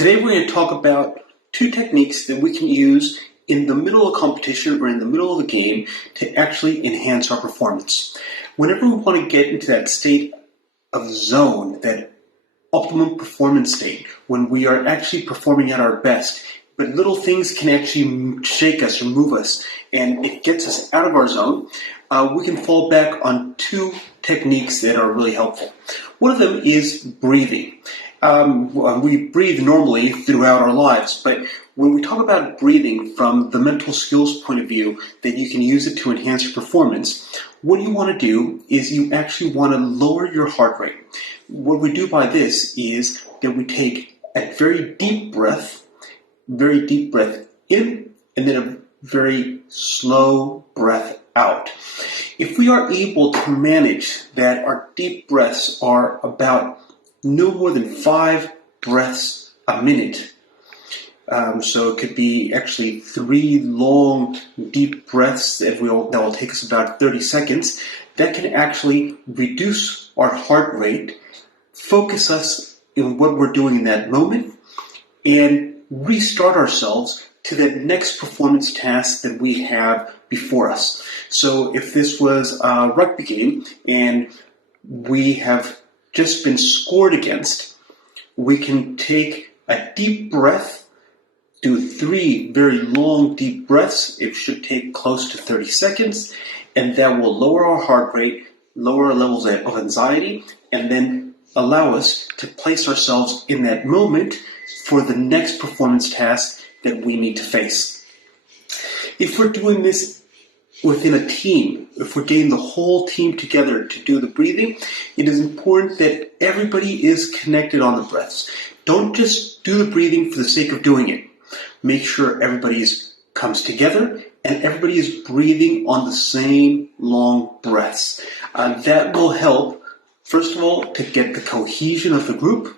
Today we're going to talk about two techniques that we can use in the middle of a competition or in the middle of a game to actually enhance our performance. Whenever we want to get into that state of zone, that optimum performance state, when we are actually performing at our best, but little things can actually shake us or move us, and it gets us out of our zone, we can fall back on two techniques that are really helpful. One of them is breathing. We breathe normally throughout our lives, but when we talk about breathing from the mental skills point of view, that you can use it to enhance your performance, what you want to do is you actually want to lower your heart rate. What we do by this is that we take a very deep breath in, and then a very slow breath out. If we are able to manage that our deep breaths are about no more than 5 breaths a minute, so it could be actually 3 long, deep breaths that will take us about 30 seconds, that can actually reduce our heart rate, focus us in what we're doing in that moment, and restart ourselves to that next performance task that we have before us. So if this was a rugby game and we have just been scored against, we can take a deep breath, do 3 very long deep breaths. It should take close to 30 seconds, and that will lower our heart rate, lower our levels of anxiety, and then allow us to place ourselves in that moment for the next performance task that we need to face. If we're doing this within a team, if we're getting the whole team together to do the breathing, it is important that everybody is connected on the breaths. Don't just do the breathing for the sake of doing it. Make sure everybody comes together and everybody is breathing on the same long breaths. That will help, first of all, to get the cohesion of the group,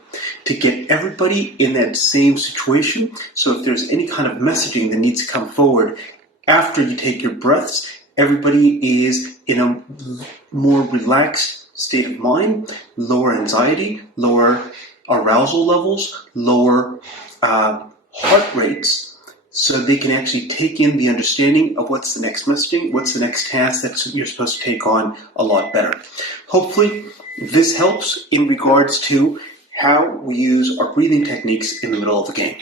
to get everybody in that same situation. So if there's any kind of messaging that needs to come forward after you take your breaths, everybody is in a more relaxed state of mind, lower anxiety, lower arousal levels, lower heart rates, so they can actually take in the understanding of what's the next messaging, what's the next task that you're supposed to take on a lot better. Hopefully, this helps in regards to how we use our breathing techniques in the middle of the game.